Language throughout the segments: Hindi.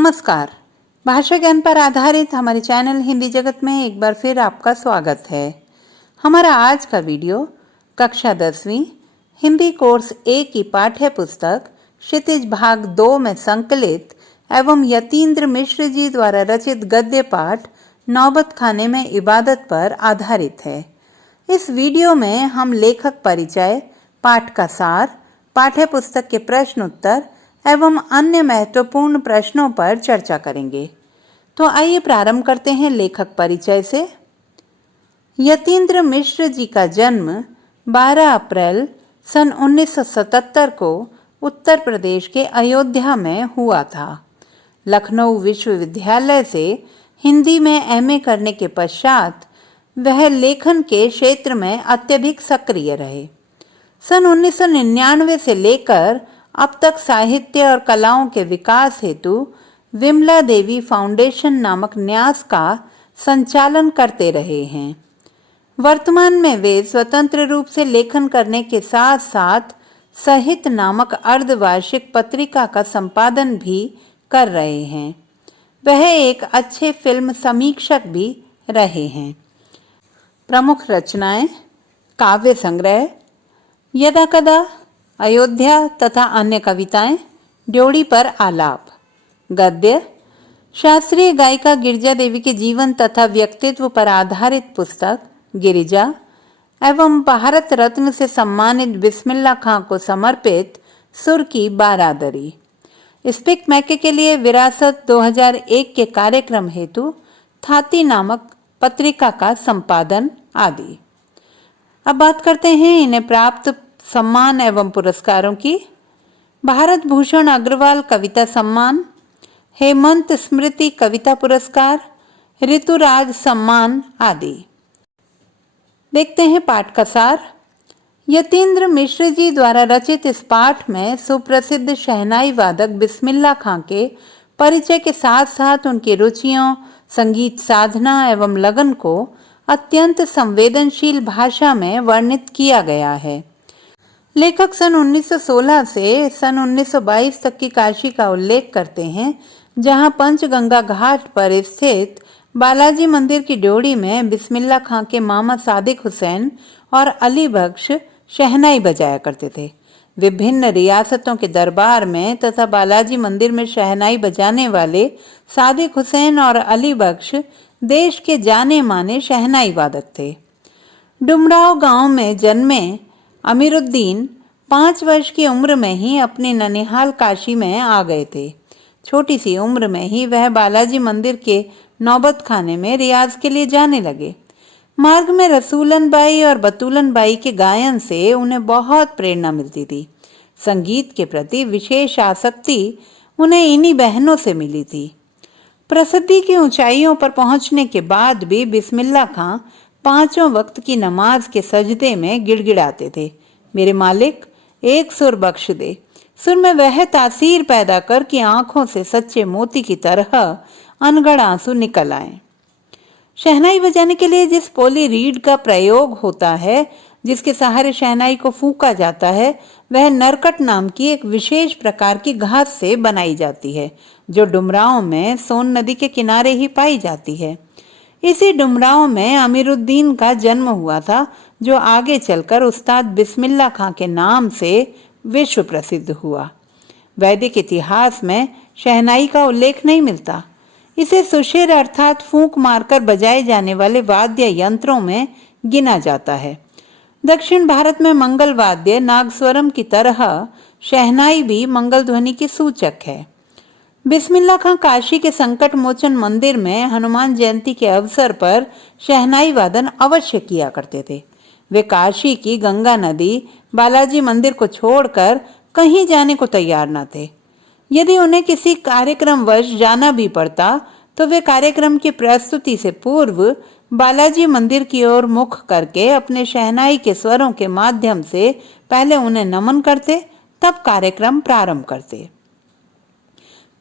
नमस्कार। भाषा ज्ञान पर आधारित हमारे चैनल हिंदी जगत में एक बार फिर आपका स्वागत है। हमारा आज का वीडियो कक्षा 10वीं हिंदी कोर्स ए की पाठ्य पुस्तक क्षितिज भाग 2 में संकलित एवं यतीन्द्र मिश्र जी द्वारा रचित गद्य पाठ नौबत खाने में इबादत पर आधारित है। इस वीडियो में हम लेखक परिचय, पाठ का सार, पाठ्य पुस्तक के प्रश्न उत्तर एवं अन्य महत्वपूर्ण प्रश्नों पर चर्चा करेंगे। तो आइए प्रारंभ करते हैं लेखक परिचय से। यतीन्द्र मिश्र जी का जन्म 12 अप्रैल सन 1977 को उत्तर प्रदेश के अयोध्या में हुआ था। लखनऊ विश्वविद्यालय से हिंदी में एमए करने के पश्चात वह लेखन के क्षेत्र में अत्यधिक सक्रिय रहे। सन 1999 से लेकर अब तक साहित्य और कलाओं के विकास हेतु विमला देवी फाउंडेशन नामक न्यास का संचालन करते रहे हैं। वर्तमान में वे स्वतंत्र रूप से लेखन करने के साथ साथ सहित नामक अर्धवार्षिक पत्रिका का संपादन भी कर रहे हैं। वह एक अच्छे फिल्म समीक्षक भी रहे हैं। प्रमुख रचनाएं: काव्य संग्रह यदा कदा, अयोध्या तथा अन्य कविताएं, ड्योढ़ी पर आलाप। गद्य: शास्त्रीय गायिका गिरिजा देवी के जीवन तथा व्यक्तित्व पर आधारित पुस्तक गिरिजा एवं भारत रत्न से सम्मानित बिस्मिल्लाह खां को समर्पित सुर की बारादरी। स्पीक मैके के लिए विरासत 2001 के कार्यक्रम हेतु थाती नामक पत्रिका का संपादन आदि। अब बात करते हैं इन्हें प्राप्त सम्मान एवं पुरस्कारों की। भारत भूषण अग्रवाल कविता सम्मान, हेमंत स्मृति कविता पुरस्कार, ऋतुराज सम्मान आदि। देखते हैं पाठ का सार। यतीन्द्र मिश्र जी द्वारा रचित इस पाठ में सुप्रसिद्ध शहनाई वादक बिस्मिल्लाह खां के परिचय के साथ साथ उनकी रुचियों, संगीत साधना एवं लगन को अत्यंत संवेदनशील भाषा में वर्णित किया गया है। लेखक सन 1916 से सन 1922 तक की काशी का उल्लेख करते हैं, जहां पंचगंगा घाट पर स्थित बालाजी मंदिर की ड्योढ़ी में बिस्मिल्लाह खां के मामा सादिक हुसैन और अली बख्श शहनाई बजाया करते थे। विभिन्न रियासतों के दरबार में तथा बालाजी मंदिर में शहनाई बजाने वाले सादिक हुसैन और अली बख्श देश के जाने माने शहनाई वादक थे। डुमराव गांव में जन्मे अमीरुद्दीन 5 वर्ष की उम्र में ही अपने ननिहाल काशी में आ गए थे। छोटी सी उम्र में ही वह बालाजी मंदिर के नौबत खाने में रियाज के लिए जाने लगे। मार्ग में रसूलन बाई और बतूलन बाई के गायन से उन्हें बहुत प्रेरणा मिलती थी। संगीत के प्रति विशेष आसक्ति उन्हें इन्हीं बहनों से मिली थी। प्रसिद्धि की ऊंचाइयों पर पहुंचने के बाद भी बिस्मिल्लाह खां 5 वक्त की नमाज के सजदे में गिड़गिड़ाते थे, मेरे मालिक एक सुर बख्श दे। सुर में वह तासीर पैदा कर कि आंखों से सच्चे मोती की तरह अनगढ़ आंसू निकल आए। शहनाई बजाने के लिए जिस पोली रीड का प्रयोग होता है, जिसके सहारे शहनाई को फूंका जाता है, वह नरकट नाम की एक विशेष प्रकार की घास से बनाई जाती है, जो डुमरांव में सोन नदी के किनारे ही पाई जाती है। इसी डुमरांव में अमीरुद्दीन का जन्म हुआ था, जो आगे चलकर उस्ताद बिस्मिल्लाह खां के नाम से विश्व प्रसिद्ध हुआ। वैदिक इतिहास में शहनाई का उल्लेख नहीं मिलता। इसे सुशिर अर्थात फूंक मारकर बजाए जाने वाले वाद्य यंत्रों में गिना जाता है। दक्षिण भारत में मंगल वाद्य नागस्वरम की तरह शहनाई भी मंगल ध्वनि की सूचक है। बिस्मिल्लाह खां काशी के संकट मोचन मंदिर में हनुमान जयंती के अवसर पर शहनाई वादन अवश्य किया करते थे। वे काशी की गंगा नदी बालाजी मंदिर को छोड़कर कहीं जाने को तैयार न थे। यदि उन्हें किसी कार्यक्रम वश जाना भी पड़ता तो वे कार्यक्रम की प्रस्तुति से पूर्व बालाजी मंदिर की ओर मुख करके अपने शहनाई के स्वरों के माध्यम से पहले उन्हें नमन करते, तब कार्यक्रम प्रारंभ करते।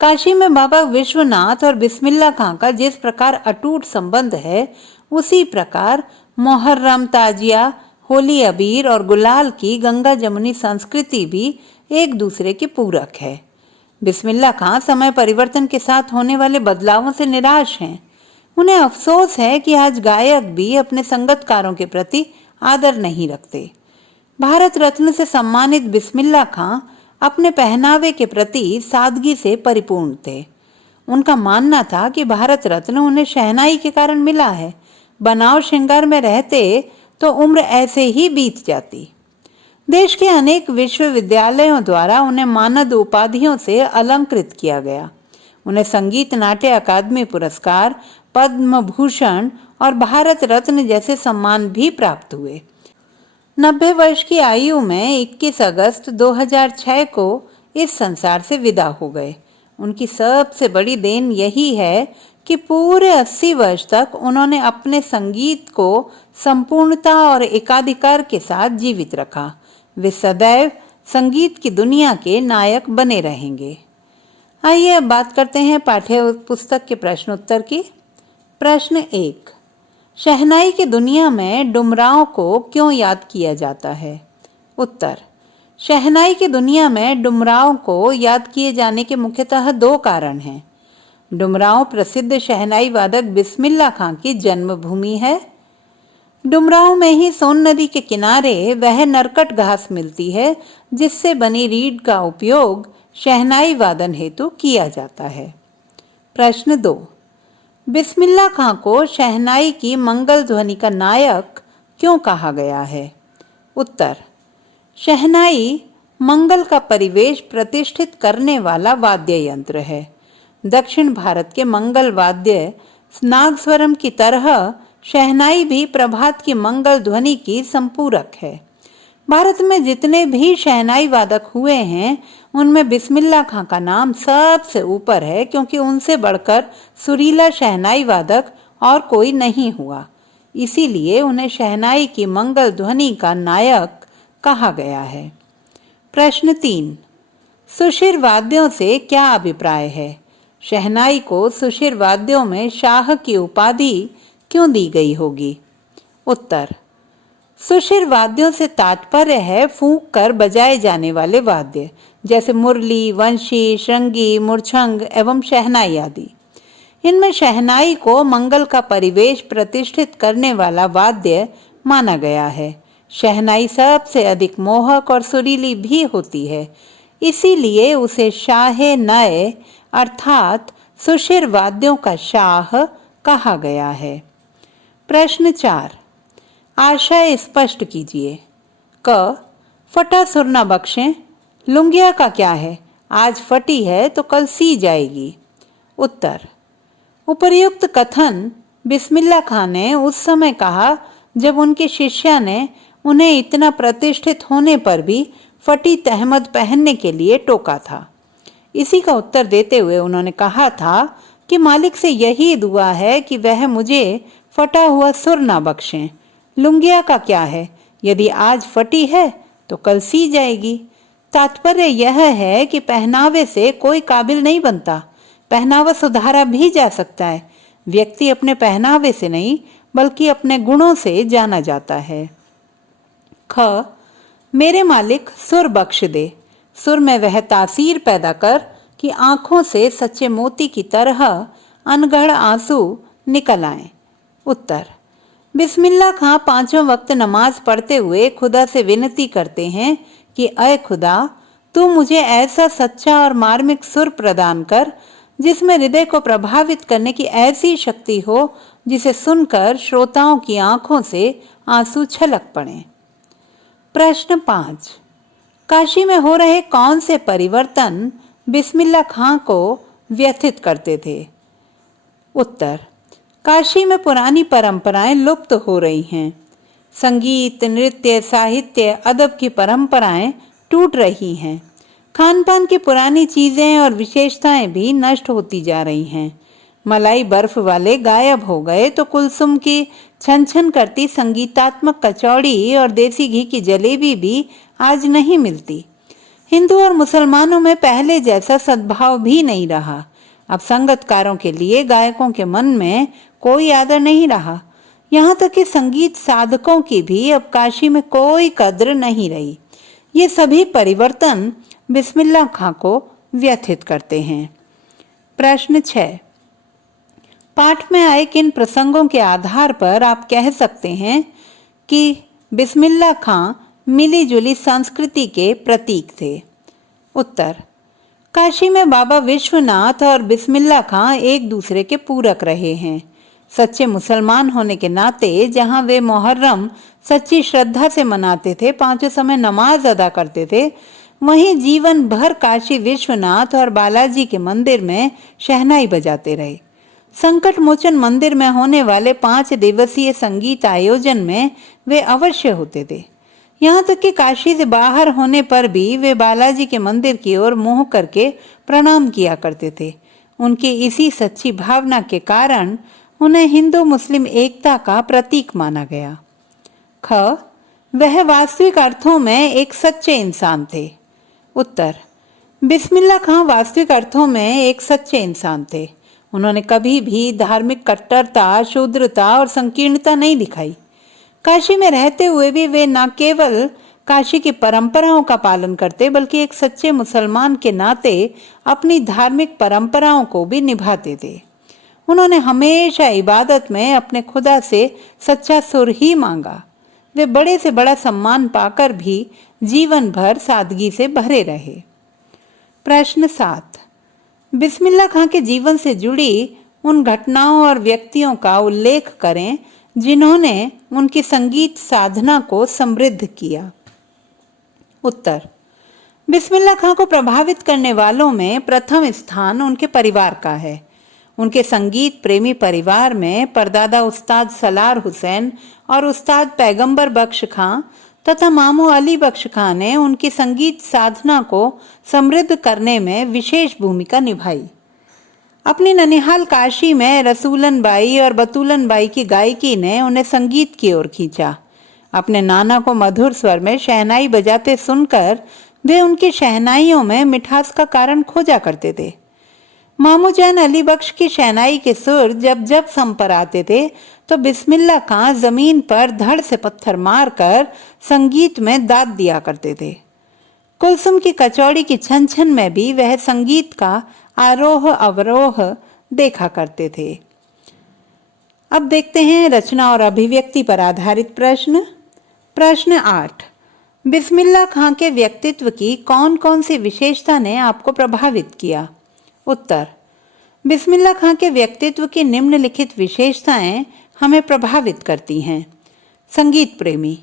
काशी में बाबा विश्वनाथ और बिस्मिल्लाह खां का जिस प्रकार अटूट संबंध है, उसी प्रकार मुहर्रम, ताजिया, होली, अबीर और गुलाल की गंगा जमुनी संस्कृति भी एक दूसरे की पूरक है। बिस्मिल्लाह खां समय परिवर्तन के साथ होने वाले बदलावों से निराश हैं। उन्हें अफसोस है कि आज गायक भी अपने संगतकारों के प्रति आदर नहीं रखते। भारत रत्न से सम्मानित बिस्मिल्लाह खां अपने पहनावे के प्रति सादगी से परिपूर्ण थे। उनका मानना था कि भारत रत्न उन्हें शहनाई के कारण मिला है। बनाव श्रृंगार में रहते तो उम्र ऐसे ही बीत जाती। देश के अनेक विश्वविद्यालयों द्वारा उन्हें मानद उपाधियों से अलंकृत किया गया। उन्हें संगीत नाट्य अकादमी पुरस्कार, पद्म भूषण और भारत रत्न जैसे सम्मान भी प्राप्त हुए। 90 वर्ष की आयु में 21 अगस्त 2006 को इस संसार से विदा हो गए। उनकी सबसे बड़ी देन यही है कि पूरे 80 वर्ष तक उन्होंने अपने संगीत को संपूर्णता और एकाधिकार के साथ जीवित रखा। वे सदैव संगीत की दुनिया के नायक बने रहेंगे। आइए अब बात करते हैं पाठ्य पुस्तक के प्रश्न उत्तर की। प्रश्न 1, शहनाई की दुनिया में डुमरांव को क्यों याद किया जाता है? उत्तर, शहनाई की दुनिया में डुमरांव को याद किए जाने के मुख्यतः 2 कारण हैं। डुमरांव प्रसिद्ध शहनाई वादक बिस्मिल्लाह खां की जन्मभूमि है। डुमरांव में ही सोन नदी के किनारे वह नरकट घास मिलती है जिससे बनी रीड का उपयोग शहनाई वादन हेतु किया जाता है। प्रश्न 2, बिस्मिल्लाह खां को शहनाई की मंगल ध्वनि का नायक क्यों कहा गया है? उत्तर, शहनाई मंगल का परिवेश प्रतिष्ठित करने वाला वाद्य यंत्र है। दक्षिण भारत के मंगल वाद्य नागस्वरम की तरह शहनाई भी प्रभात की मंगल ध्वनि की संपूरक है। भारत में जितने भी शहनाई वादक हुए हैं उनमें बिस्मिल्लाह खां का नाम सबसे ऊपर है, क्योंकि उनसे बढ़कर सुरीला शहनाई वादक और कोई नहीं हुआ। इसीलिए उन्हें शहनाई की मंगल ध्वनि का नायक कहा गया है। प्रश्न 3, सुशिर वाद्यों से क्या अभिप्राय है? शहनाई को सुशिर वाद्यों में शाह की उपाधि क्यों दी गई होगी? उत्तर, सुशिर वाद्यों से तात्पर्य है फूंक कर बजाए जाने वाले वाद्य, जैसे मुरली, वंशी, श्रृंगी, मूर्छंग एवं शहनाई आदि। इनमें शहनाई को मंगल का परिवेश प्रतिष्ठित करने वाला वाद्य माना गया है। शहनाई सबसे अधिक मोहक और सुरीली भी होती है, इसीलिए उसे शाहे नए अर्थात सुशिर वाद्यों का शाह कहा गया है। प्रश्न 4, आशय स्पष्ट कीजिए। क, फटा सुर न बख्शें, लुंगिया का क्या है? आज फटी है तो कल सी जाएगी। उत्तर, उपर्युक्त कथन बिस्मिल्लाह खां ने उस समय कहा जब उनकी शिष्या ने उन्हें इतना प्रतिष्ठित होने पर भी फटी तहमद पहनने के लिए टोका था। इसी का उत्तर देते हुए उन्होंने कहा था कि मालिक से यही दुआ है कि वह मुझे फटा हुआ सुर ना बख्शें। लुंगिया का क्या है? यदि आज फटी है तो कल सी जाएगी। तात्पर्य यह है कि पहनावे से कोई काबिल नहीं बनता, पहनावा सुधारा भी जा सकता है। व्यक्ति अपने पहनावे से नहीं बल्कि अपने गुणों से जाना जाता है। ख, मेरे मालिक सुर बख्श दे, सुर में वह तासीर पैदा कर कि आंखों से सच्चे मोती की तरह अनगढ़ आंसू निकल आए। उत्तर, बिस्मिल्लाह खां 5 वक्त नमाज पढ़ते हुए खुदा से विनती करते हैं कि अय खुदा, तू मुझे ऐसा सच्चा और मार्मिक सुर प्रदान कर जिसमें हृदय को प्रभावित करने की ऐसी शक्ति हो जिसे सुनकर श्रोताओं की आंखों से आंसू छलक पड़े। प्रश्न 5, काशी में हो रहे कौन से परिवर्तन बिस्मिल्लाह खां को व्यथित करते थे? उत्तर, काशी में पुरानी परंपराएं लुप्त हो रही हैं। संगीत, नृत्य, साहित्य, अदब की परंपराएं टूट रही हैं। खान पान की पुरानी चीजें और विशेषताएं भी नष्ट होती जा रही हैं। मलाई बर्फ वाले गायब हो गए तो कुलसुम की छन छन करती संगीतात्मक कचौड़ी और देसी घी की जलेबी भी आज नहीं मिलती। हिंदू और मुसलमानों में पहले जैसा सद्भाव भी नहीं रहा। अब संगतकारों के लिए गायकों के मन में कोई आदर नहीं रहा। यहाँ तक कि संगीत साधकों की भी अब काशी में कोई कद्र नहीं रही। ये सभी परिवर्तन बिस्मिल्लाह खां को व्यथित करते हैं। प्रश्न 6। पाठ में आए किन प्रसंगों के आधार पर आप कह सकते हैं कि बिस्मिल्लाह खां मिली-जुली संस्कृति के प्रतीक थे? उत्तर। काशी में बाबा विश्वनाथ और बिस्मिल्लाह खां एक दूसरे के पूरक रहे हैं। सच्चे मुसलमान होने के नाते जहां वे मुहर्रम सच्ची श्रद्धा से मनाते थे, पांचों समय नमाज अदा करते थे, वहीं जीवन भर काशी विश्वनाथ और बालाजी के मंदिर में शहनाई बजाते रहे। संकट मोचन मंदिर में होने वाले 5 दिवसीय संगीत आयोजन में वे अवश्य होते थे। यहाँ तक कि काशी से बाहर होने पर भी वे बालाजी के मंदिर की ओर मुंह करके प्रणाम किया करते थे। उनकी इसी सच्ची भावना के कारण उन्हें हिंदू मुस्लिम एकता का प्रतीक माना गया। ख। वह वास्तविक अर्थों में एक सच्चे इंसान थे। उत्तर। बिस्मिल्लाह खां वास्तविक अर्थों में एक सच्चे इंसान थे। उन्होंने कभी भी धार्मिक कट्टरता, शूद्रता और संकीर्णता नहीं दिखाई। काशी में रहते हुए भी वे न केवल काशी की परंपराओं का पालन करते, बल्कि एक सच्चे मुसलमान के नाते अपनी धार्मिक परंपराओं को भी निभाते थे। उन्होंने हमेशा इबादत में अपने खुदा से सच्चा सुर ही मांगा। वे बड़े से बड़ा सम्मान पाकर भी जीवन भर सादगी से भरे रहे। प्रश्न 7। बिस्मिल्लाह खां के जीवन से जुड़ी उन घटनाओं और व्यक्तियों का उल्लेख करें जिन्होंने उनकी संगीत साधना को समृद्ध किया। उत्तर। बिस्मिल्लाह खां को प्रभावित करने वालों में प्रथम स्थान उनके परिवार का है। उनके संगीत प्रेमी परिवार में परदादा उस्ताद सलार हुसैन और उस्ताद पैगंबर बख्श खां तथा मामू अली बख्श खां ने उनकी संगीत साधना को समृद्ध करने में विशेष भूमिका निभाई। अपनी ननिहाल काशी में रसूलन बाई और बतूलन बाई की गायकी ने उन्हें संगीत की ओर खींचा। अपने नाना को मधुर स्वर में शहनाई बजाते सुनकर वे उनकी शहनाइयों में मिठास का कारण खोजा करते थे। मामू जान अली बख्श की शहनाई के सुर जब जब सम पर आते थे तो बिस्मिल्लाह खां जमीन पर धड़ से पत्थर मारकर संगीत में दाद दिया करते थे। कुलसुम की कचौड़ी की छन छन में भी वह संगीत का आरोह अवरोह देखा करते थे। अब देखते हैं रचना और अभिव्यक्ति पर आधारित प्रश्न। प्रश्न 8। बिस्मिल्लाह खां के व्यक्तित्व की कौन कौन सी विशेषता ने आपको प्रभावित किया? उत्तर। बिस्मिल्लाह खां के व्यक्तित्व की निम्नलिखित विशेषताएं हमें प्रभावित करती हैं। संगीत प्रेमी।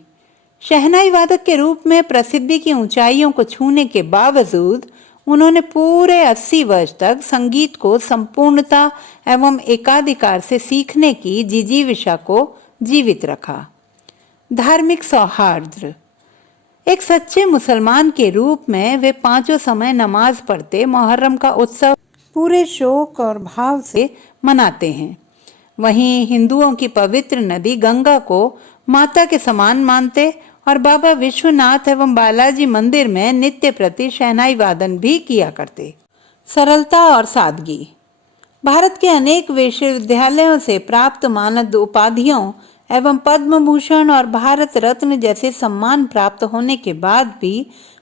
शहनाई वादक के रूप में प्रसिद्धि की ऊंचाइयों को छूने के बावजूद उन्होंने पूरे 80 वर्ष तक संगीत को संपूर्णता एवं एकाधिकार से सीखने की जिजीविषा को जीवित रखा। धार्मिक सौहार्द। एक सच्चे मुसलमान के रूप में वे पांचों समय नमाज पढ़ते, मुहर्रम का उत्सव पूरे शौक और भाव से मनाते हैं। वहीं हिंदुओं की पवित्र नदी गंगा को माता के समान मानते और बाबा विश्वनाथ एवं बालाजी मंदिर में नित्य प्रति शहनाई वादन भी किया करते। सरलता और सादगी। भारत के अनेक विश्वविद्यालयों से प्राप्त मानद उपाधियों एवं पद्म भूषण और भारत रत्न जैसे सम्मान प्राप्त होने के बाद भी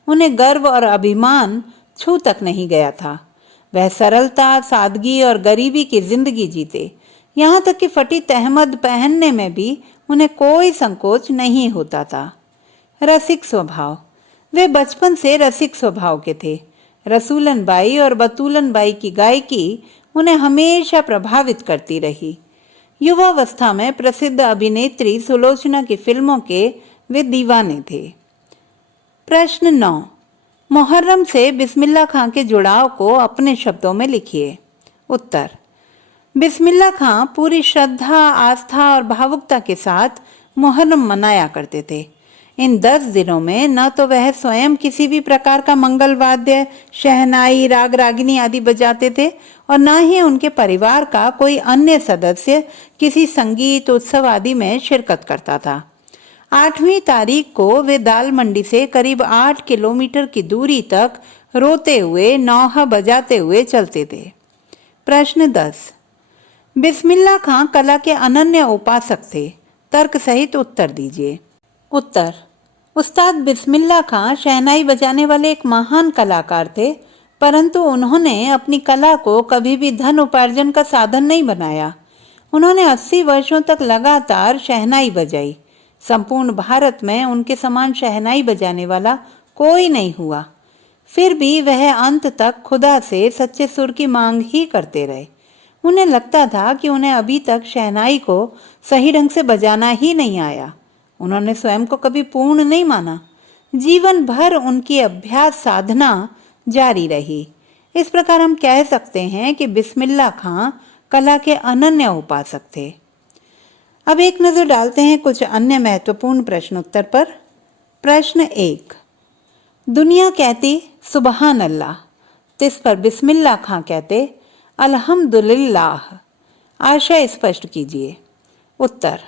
उन्हें गर्व और अभिमान छू तक नहीं गया था। वह सरलता, सादगी और गरीबी की जिंदगी जीते। यहाँ तक कि फटी तहमद पहनने में भी उन्हें कोई संकोच नहीं होता था। रसिक स्वभाव। वे बचपन से रसिक स्वभाव के थे। रसूलन बाई और बतूलन बाई की गायकी उन्हें हमेशा प्रभावित करती रही। युवावस्था में प्रसिद्ध अभिनेत्री सुलोचना की फिल्मों के वे दीवाने थे। प्रश्न 9। मुहर्रम से बिस्मिल्लाह खां के जुड़ाव को अपने शब्दों में लिखिए। उत्तर। बिस्मिल्लाह खां पूरी श्रद्धा, आस्था और भावुकता के साथ मुहर्रम मनाया करते थे। इन 10 दिनों में न तो वह स्वयं किसी भी प्रकार का मंगल वाद्य, शहनाई, राग रागिनी आदि बजाते थे और न ही उनके परिवार का कोई अन्य सदस्य किसी संगीत उत्सव आदि में शिरकत करता था। 8वीं तारीख को वे दाल मंडी से करीब 8 किलोमीटर की दूरी तक रोते हुए, नौहा बजाते हुए चलते थे। प्रश्न 10। बिस्मिल्लाह खां कला के अनन्य उपासक थे। तर्क सहित उत्तर दीजिए। उत्तर। उस्ताद बिस्मिल्लाह खां शहनाई बजाने वाले एक महान कलाकार थे, परंतु उन्होंने अपनी कला को कभी भी धन उपार्जन का साधन नहीं बनाया। उन्होंने 80 वर्षों तक लगातार शहनाई बजाई। संपूर्ण भारत में उनके समान शहनाई बजाने वाला कोई नहीं हुआ। फिर भी वह अंत तक खुदा से सच्चे सुर की मांग ही करते रहे। उन्हें लगता था कि उन्हें अभी तक शहनाई को सही ढंग से बजाना ही नहीं आया। उन्होंने स्वयं को कभी पूर्ण नहीं माना। जीवन भर उनकी अभ्यास साधना जारी रही। इस प्रकार हम कह सकते हैं कि बिस्मिल्लाह खां कला के अनन्य उपासक थे। अब एक नजर डालते हैं कुछ अन्य महत्वपूर्ण प्रश्नोत्तर पर। प्रश्न 1, दुनिया कहती सुबहान अल्लाह, तिस पर बिस्मिल्लाह खां कहते अल्हम्दुलिल्लाह। आशय स्पष्ट कीजिए। उत्तर,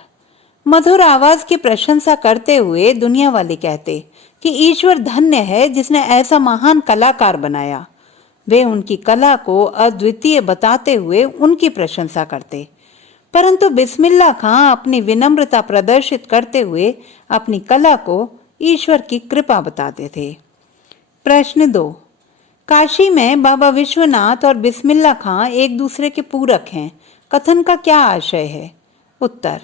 मधुर आवाज की प्रशंसा करते हुए दुनिया वाले कहते कि ईश्वर धन्य है जिसने ऐसा महान कलाकार बनाया। वे उनकी कला को अद्वितीय बताते हुए उनकी प्रशंसा करते। परंतु बिस्मिल्लाह खां अपनी विनम्रता प्रदर्शित करते हुए अपनी कला को ईश्वर की कृपा बताते थे। प्रश्न 2, काशी में बाबा विश्वनाथ और बिस्मिल्लाह खां एक दूसरे के पूरक हैं। कथन का क्या आशय है? उत्तर,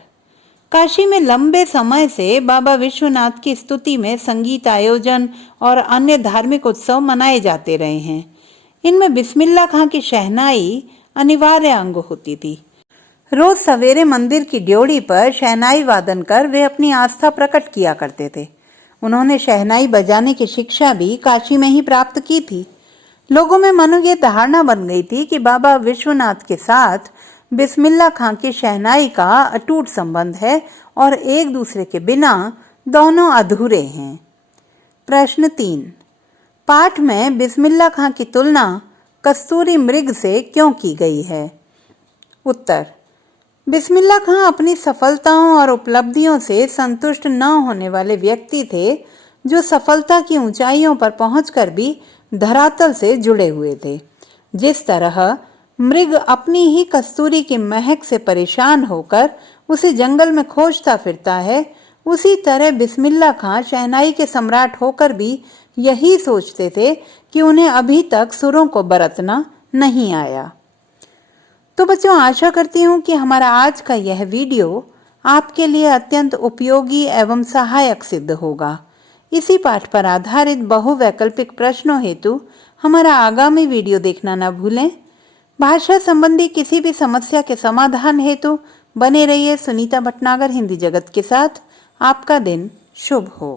काशी में लंबे समय से बाबा विश्वनाथ की स्तुति में संगीत आयोजन और अन्य धार्मिक उत्सव मनाए जाते रहे हैं। इनमें बिस्मिल्लाह खां की शहनाई अनिवार्य अंग होती थी। रोज सवेरे मंदिर की ड्योढ़ी पर शहनाई वादन कर वे अपनी आस्था प्रकट किया करते थे। उन्होंने शहनाई बजाने की शिक्षा भी काशी में ही प्राप्त की थी। लोगों में मानो ये धारणा बन गई थी कि बाबा विश्वनाथ के साथ बिस्मिल्लाह खां की शहनाई का अटूट संबंध है और एक दूसरे के बिना दोनों अधूरे हैं। प्रश्न 3, पाठ में बिस्मिल्लाह खां की तुलना कस्तूरी मृग से क्यों की गई है? उत्तर, बिस्मिल्लाह खां अपनी सफलताओं और उपलब्धियों से संतुष्ट न होने वाले व्यक्ति थे, जो सफलता की ऊंचाइयों पर पहुंचकर भी धरातल से जुड़े हुए थे। जिस तरह मृग अपनी ही कस्तूरी की महक से परेशान होकर उसे जंगल में खोजता फिरता है, उसी तरह बिस्मिल्लाह खां शहनाई के सम्राट होकर भी यही सोचते थे कि उन्हें अभी तक सुरों को बरतना नहीं आया। तो बच्चों, आशा करती हूँ कि हमारा आज का यह वीडियो आपके लिए अत्यंत उपयोगी एवं सहायक सिद्ध होगा। इसी पाठ पर आधारित बहुवैकल्पिक प्रश्नों हेतु हमारा आगामी वीडियो देखना न भूलें। भाषा संबंधी किसी भी समस्या के समाधान हेतु बने रहिए सुनीता भटनागर हिंदी जगत के साथ। आपका दिन शुभ हो।